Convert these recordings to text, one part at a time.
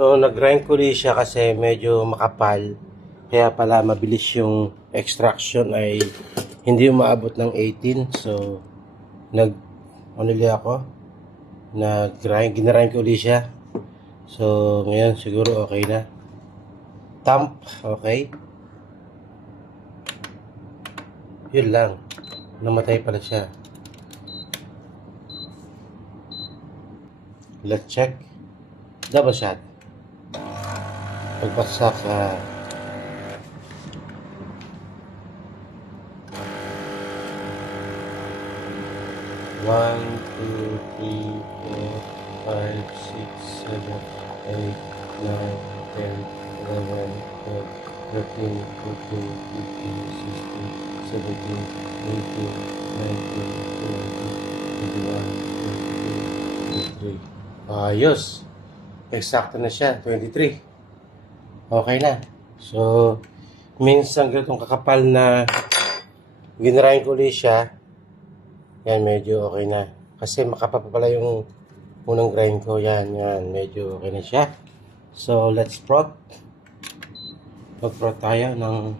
So, nag-grind ko rin siya kasi medyo makapal. Kaya pala mabilis yung extraction ay hindi umaabot ng 18. So, ginarind ko ulit siya. So, ngayon siguro okay na. Tamp, okay. Yun lang. Namatay pala siya. Let's check. Double shot. Pagpaksak sa 1, 2, 3, 4, 5, 6, 7, 8, 9, 10, 11, 12, 13, 14, 15, 16, 17, 18, 19, 20, 21, 22, 23. Ayos! Eksakto na siya, 23. Okay na. So, minsan ganitong kakapal na ginarayin ko ulit siya. Yan, medyo okay na. Kasi makapal pala yung unang grind ko. Yan, medyo okay na siya. So, let's prot. Mag-prot tayo ng...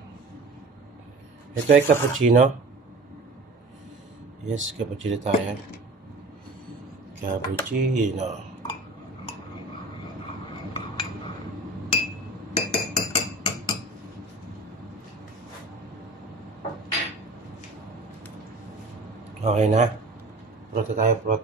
Ito ay cappuccino. Yes, cappuccino tayo. Cappuccino. Okay na. Prot tayo. Prot.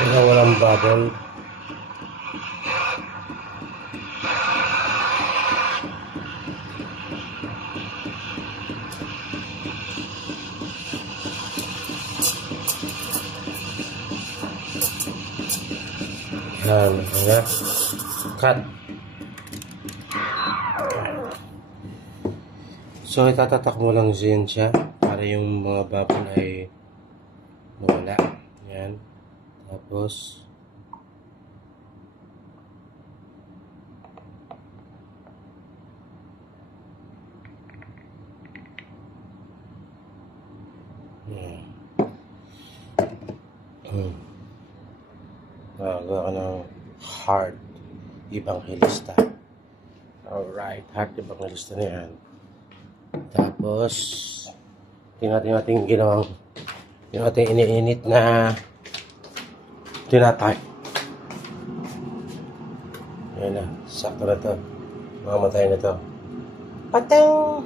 Kaya walang bubble. Yan, kaya cut. So itatatak mo lang din siya para yung mga bubble ay mawala. Yan. Tapos gawa ka ng heart evangelista. Alright, heart evangelista na yan. Tapos tingnan natin ginawang yung ating iniinit na tinatay. Ayan na, sakto na to. Mamamatay na to. Pateng!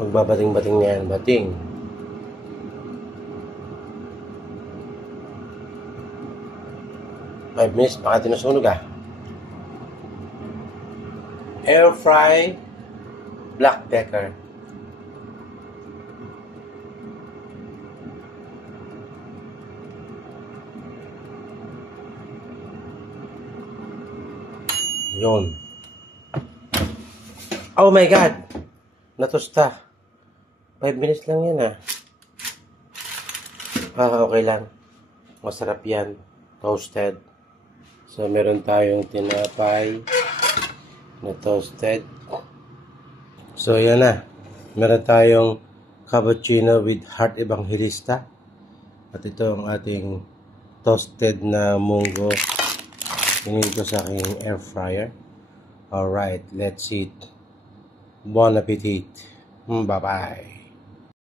Magbabating-bating na yan. Bating. Five minutes, baka tinusunog ah. Air fry black decker. Yun. Oh my God! Natusta. 5 minutes lang yan ah. Okay lang. Masarap yan. Toasted. So, meron tayong tinapay na toasted. So, yan na. Meron tayong cappuccino with heart evangelista. At ito ang ating toasted na munggo. Pinili ko sa aking air fryer. Alright, let's eat. Bon appetit. Bye-bye.